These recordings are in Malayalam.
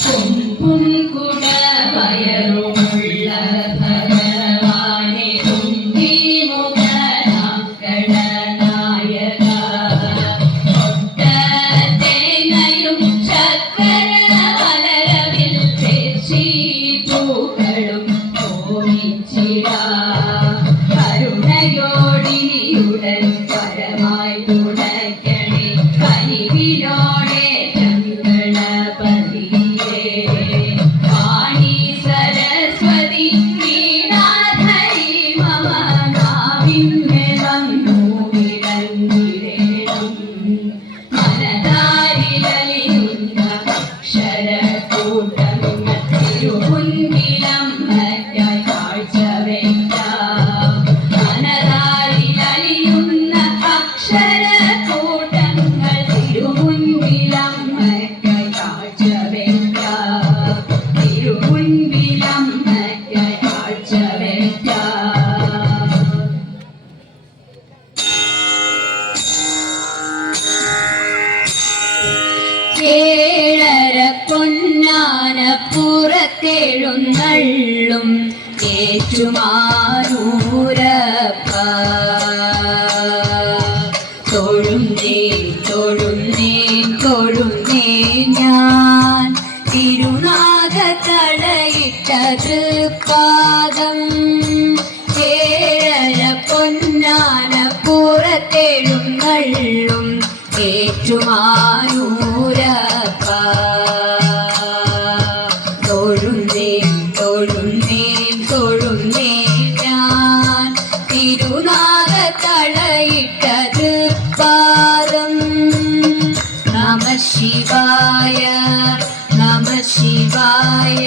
കൊമ്പും കുടവയറുമുള്ള ഭഗവാനെ കുന്തിമുഖനാം ഗണനായക ഒട്ടത്തേനയും ശർക്കര വലരവിൽ ചേച്ചി പൂക്കളും ഓമിച്ചിടാ കരുണയോടിനിയുടൻ പരമായി തുടക്കണേ കനിവിനോടെ ഗണപതിയേ വാണി സരസ്വതി വീണാധരി മമ നാവിന്മേലന്നു വിളങ്ങിടേണം മനതാരിലലിയുന്ന അക്ഷരക്കൂട്ടങ്ങൾ തിരുമുൻപിലമ്മയ്ക്കായി കാഴ്ച വയ്ക്കാം മനതാരിലലിയുന്ന അക്ഷരക്കൂട്ടങ്ങൾ തിരുമുൻപിലമ്മയ്ക്കായി കാഴ്ച വയ്ക്കാം തിരുമുൻപിലമ്മയ്ക്കായി കാഴ്ച വയ്ക്കാം. ഏഴര പൊന്നാനപ്പുറത്തെഴുന്നള്ളും ഏറ്റുമാനൂരപ്പ തൊഴുന്നേൻ തൊഴുന്നേൻ തൊഴുന്നേൻ ഞാൻ തിരുനാഗ തളയിട്ട തൃപ്പാദം ഏഴര പൊന്നാനപ്പുറത്തെഴുന്നള്ളും ഏറ്റുമാനൂരപ്പ തൊഴുന്നേൻ തൊഴുന്നേൻ തൊഴുന്നേൻ ഞാൻ തിരുനാഗ തളയിട്ട തൃപ്പാദം നമ ശിവായ നമ ശിവായ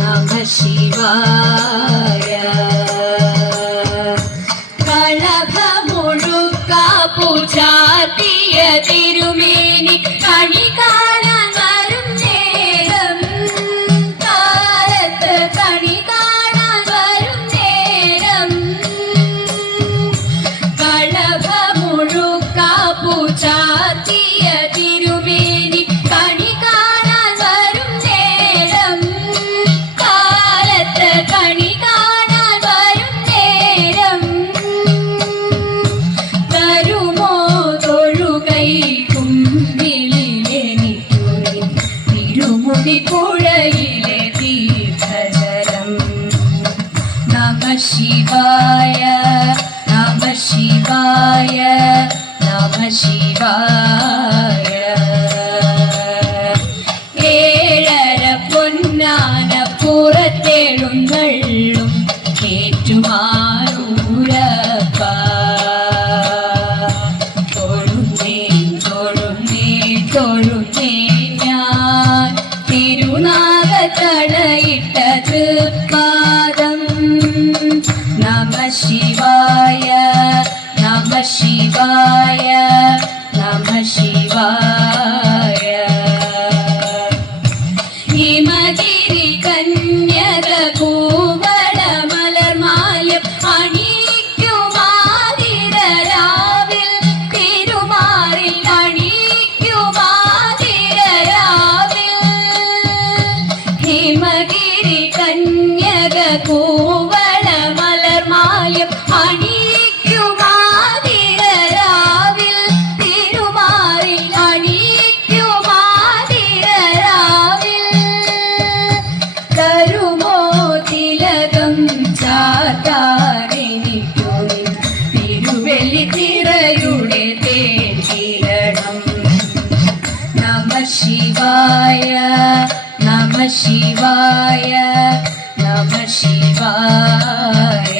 നമ ശിവായ പൂജാത്തിയ തിരുമേനി കണി കാണാൻ വരും നേരം കാലത്ത് കണി കാണാൻ വരും നേരം കളഭ മുഴുക്ക പൂജാത്തിയ തിരുമേനി കണി കാണാൻ വരും നേരം കാലത്ത് കണി കാണാൻ വരും നേരം പുഴയിലെ തീർത്ഥജലം നമ ശിവായ നമ ശിവായ നമ ശിവായ ഏഴര പൊന്നാനപ്പുറത്തെഴുന്നള്ളും ഏറ്റുമാനൂരപ്പ തൊഴുന്നേൻ തൊഴുന്നേൻ തൊഴുന്നേൻ ഞാൻ തിരുനാഗ തളയിട്ട തൃപ്പാദം നമ ശിവായ നമ ശിവായ നമ ശിവായ ഹിമഗിരി കന്യക കൂവള മലർമാല്യം അണിക്കുമാതിരരാവിൽ തിരുമാറിൽ അണിക്കുമാതിരരാവിൽ ഹിമഗിരി കന്യക കൂവള മലർമാല്യം അണിക്കുമാതിരരാവിൽ തിരുമാറിൽ അണിക്കുമാതിരരാവിൽ തരുമോ തിലകം ചാത്താനെനിക്കു തിരുവെള്ളി തിറയുടെ തേടിരണം നമ ശിവായ നമ ശിവായ നമ ശിവായ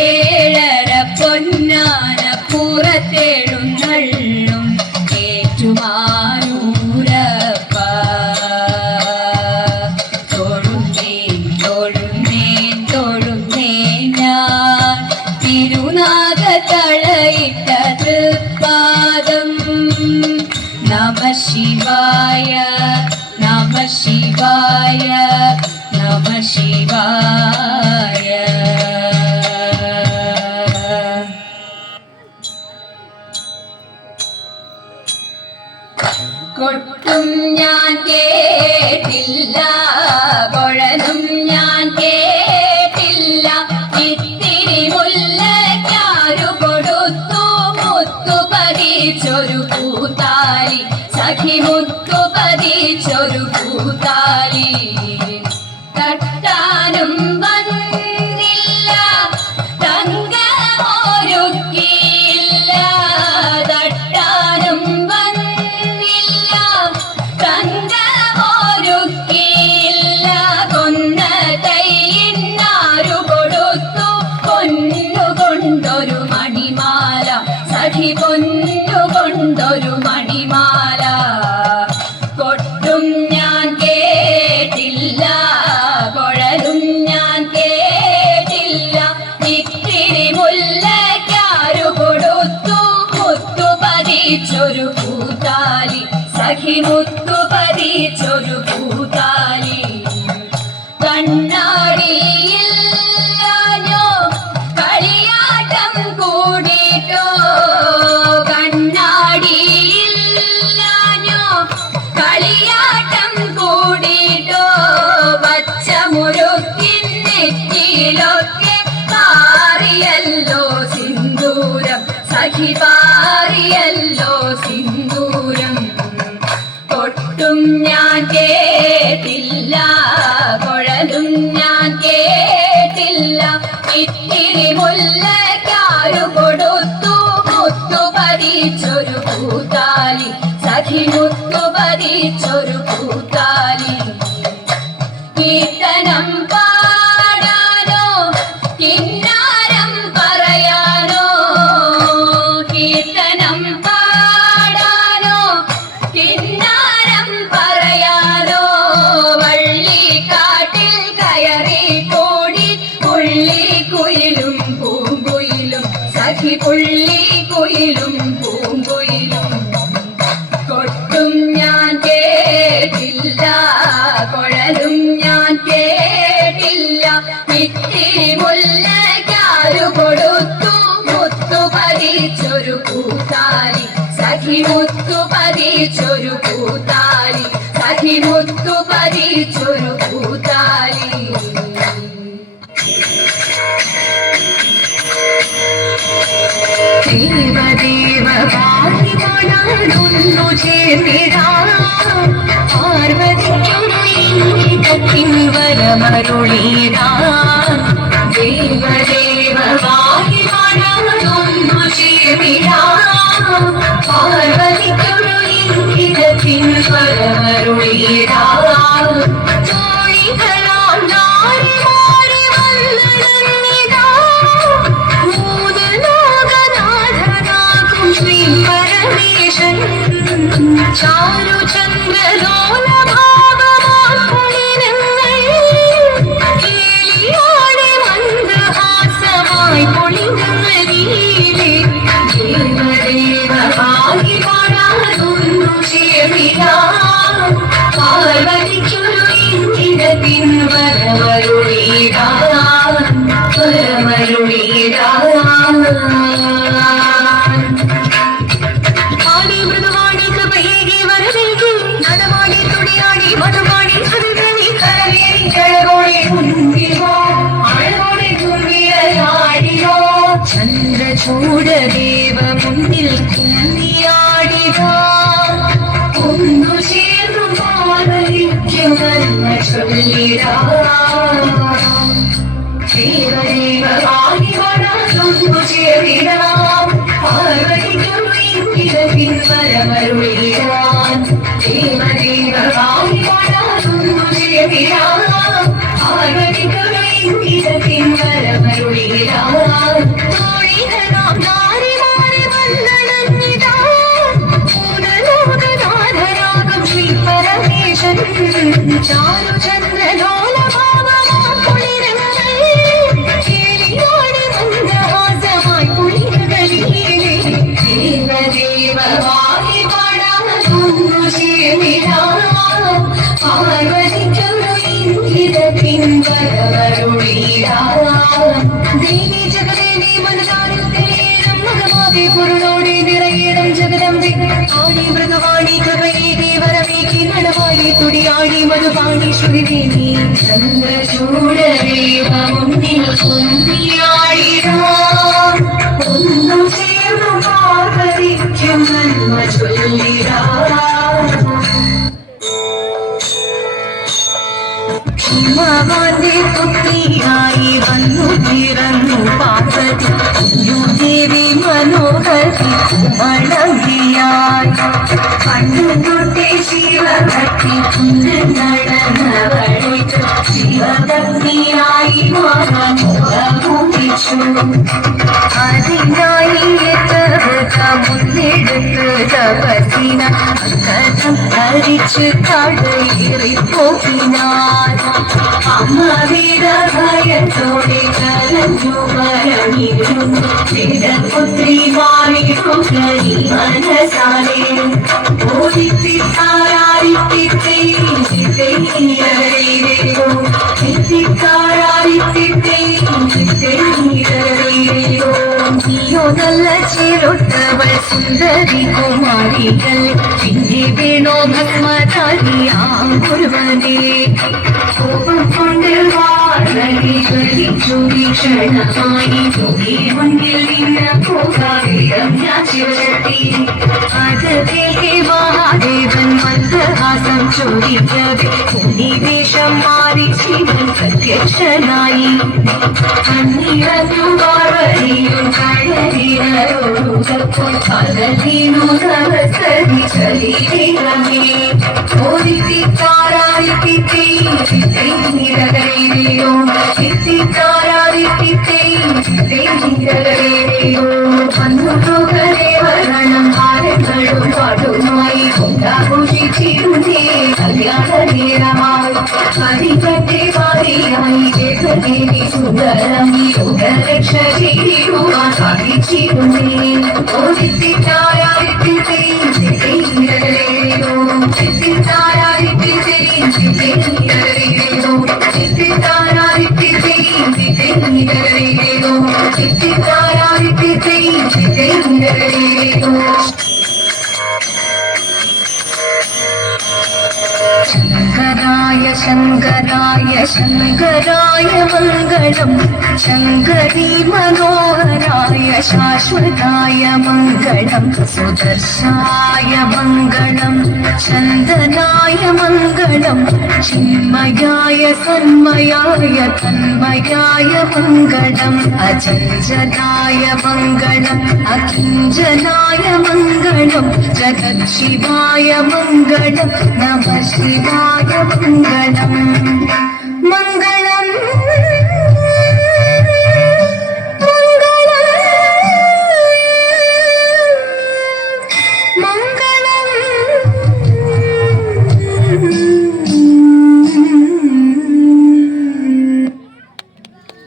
ഏഴര പൊന്നാനപ്പുറത്തെഴുന്നള്ളും ഏറ്റുമാനൂരപ്പ തൊഴുന്നേൻ തൊഴുന്നേൻ തൊഴുന്നേൻ ഞാൻ തിരുനാഗ തളയിട്ട തൃപ്പാദം നമ ശിവായ നമ ശിവായ നമ ശിവായ കൊട്ടും ഞാൻ കേട്ടില്ല, കുഴലും ഞാൻ കേട്ടില്ല. ഇത്തിരി മുല്ലയ്ക്കാരു കൊടുത്തു മുത്തു പതിച്ചൊരു പൂത്താലി, സഖി മുത്തു പതിച്ചൊരു പൂത്താലി. തട്ടാനും വന്നില്ല, തങ്കമൊരുക്കിയില്ല. തട്ടാനും വന്നില്ല, തങ്കമൊരുക്കിയില്ല. കൊന്ന തൈയിന്നാരു കൊടുത്തു പൊന്നുകൊണ്ടൊരു മണിമാല, സഖി പൊന്നുകൊണ്ടൊരു മണിമാല. കൊട്ടും ഞാൻ കേട്ടില്ല, കുഴലും ഞാൻ കേട്ടില്ല. ഇത്തിരി മുല്ലയ്ക്കാരു കൊടുത്തു മുത്തു പതിച്ചൊരു പൂത്താലി, സഖി മുത്തു പതിച്ചൊരു പൂത്താലി. കണ്ണാടിയില്ലാഞ്ഞോ കളിയാട്ടം കൂടിട്ടോ, കണ്ണാടിയില്ലാഞ്ഞോ കളിയാട്ടം കൂടിട്ടോ. പച്ചമുരുക്കിൻ നെറ്റിയിലൊക്കെ പാറിയല്ലോ സിന്ദൂരം, സഖി പാറിയല്ലോ സിന്ദൂരം. കൊട്ടും ഞാൻ കേട്ടില്ല, കുഴലും ഞാൻ കേട്ടില്ല. ഇത്തിരി മുല്ലയ്ക്കാരു കൊടുത്തു മുത്തു പതിച്ചൊരു പൂത്താലി, സഖി മുത്തു പതിച്ചൊരു പൂത്താലി. കീർത്തനം പാടാനോ കിന്നാരം പറയാനോ, കീർത്തനം പാടാനോ കിന്നാരം പറയാനോ. വള്ളിക്കാട്ടിൽ കയറി കൂടി പുള്ളിക്കുയിലും പൂങ്കുയിലും, സഖി പുള്ളിക്കുയിലും പൂങ്കുയിലും. കൊട്ടും ഞാൻ കേട്ടില്ല, കുഴലും ഞാൻ കേട്ടില്ല. ഇത്തിരി മുല്ലയ്ക്കാരു കൊടുത്തു മുത്തു പതിച്ചൊരു പൂത്താലി, സഖി മുത്തു പതിച്ചൊരു പൂത്താലി, സഖി മുത്തു പതിച്ചൊരു പൂത്താലി. ദേവദേവ വാങ്ങി പാടാനൊന്നു ചേർന്നിടാം, പാർവതിക്കൊരു ഇംഗിതത്തിൻ വരമരുളിടാം. ദേവദേവ വാങ്ങി പാടാനൊന്നു ചേർന്നിടാം, പാർവതിക്കൊരു ഇംഗിതത്തിൻ വരമരുളിടാം. തോഴികളാം നാരി മാറി വന്നിടാ, ശ്രീ പരമേശൻ ചാരുചന്ദ്രലോലഭാവമാടി മന്ദഹാസമായി പൊളിഞ്ഞീലേ. ദേവദേവമായി പാടാനൊന്നു ചേർന്നിടാം, പാർവതിക്കൊരു ഇംഗിതത്തിൻ വരമരുളിടാം, വരമരുളിടാം. ചന്ദ്രചൂടദേവ മുന്നിൽ കുന്നിയാടിവാ, ഒന്നു ചേർന്നു പാർവതിക്കുമെന്ന് ചൊല്ലിടാം. ദേവദേവമായി വരാനൊന്നു ചേർന്നിടാം, പാർവതിക്കൊരു ഇംഗിതത്തിൻ വരമരുളിടാം. ദേവദേവമായി വരാനൊന്നു ചേർന്നിടാം, പാർവതിക്കൊരു ഇംഗിതത്തിൻ വരമരുളിടാം. തോഴികളാം നാരി മാറി വന്നണഞ്ഞിതാ, ഭൂതലോകനാഥനാകും ശ്രീ പരമേശൻ ചാരുചന്ദ്രലോലഭാവമാം കുളിരങ്ങൾ. കേളിയാടി മന്ദഹാസമായി കുളിരുകളിലേ. ദേവദേവമായി പാടാനൊന്നു ചേർന്നിടാം, പാർവതിക്കൊരു ഇംഗിതത്തിൻ വരമരുളിടാം. ദേവി ജഗദേവി മനതാരിൽ തെളിയേണം, മകമാവേ പൊരുളോടെ നിറയേണം ജഗദംബെ. ആണി മൃഗവാണി കൃപയേ പരമേശ്വരി നീ ചന്ദ്രചൂടരേവ മുന്നിൽ കുന്തിയായിരാം ഒന്നു ചേർന്നു പാർവതിക്കും നന്മ ചൊല്ലിടാം ഹിമവാന്റെ പുത്രിയായി വന്നു പിറന്നു പാർവതി ദേവി മനോഹരി മണങ്ങിയായി കണ്ണുതൊട്ടേ ശിവഭക്തി കൊണ്ട് നടന്നവളെ ശിവഭക്തിയായി മാറാൻ മോഹിച്ചു അതിനായി മുന്നെടുത്ത് തപസിന ധരിച്ച് കടയേറിപ്പോക്കിനാൻ അമ്മ വീരഭയത്തോടെ കലഞ്ഞു മരണിരുന്നു പുത്രിമാരിടുകനി മനസാലെ നീയോ നല്ല ചേരൊട്ടവൾ സുന്ദരി കുമാരികൾ പിന്നെ വേണോ ഭസ്മധാരിയാം ഒരുവനെ കോപം കൊണ്ട് ക്ഷണമായി മുന്നിൽ നിന്ന് പോകാം ഞാൻ ചിരട്ടി അത് കേൾക്കെ മഹാദേവൻ മന്ദഹാസം ചോദിക്കവേ വേഷം മാറി ശിവൻ പ്രത്യക്ഷനായി അന്നിറഞ്ഞു പാർവതിയും കടലിനോടൊപ്പം കടലിനു നവസരി ചലിരമേ ഓരിത്തിക്കാരായി നിരകരയോ വരണം ആരങ്ങളും പാട്ടുമായി കൊണ്ടാഘോഷിച്ചിരുന്നേ കല്യാണ നേരമായി ഹരികത്തെ പാതിയായി ജഗദേവി സുന്ദരം യോഗലക്ഷീരുവാൻ സാധിച്ചിരുന്നേ ശങ്കരായ ശങ്കരായ ശങ്കരായ മംഗളം ശങ്കരീ മനോഹരായ ശാശ്വതായ മംഗളം സുദർശായ മംഗളം ചന്ദനായ മംഗളം ചിന്മയായ സന്മയായ തന്മയായ മംഗളം അചഞ്ചലായ മംഗളം അകിഞ്ചനായ മംഗളം ജഗത് ശിവായ മംഗളം നമ ശിവായ മംഗളം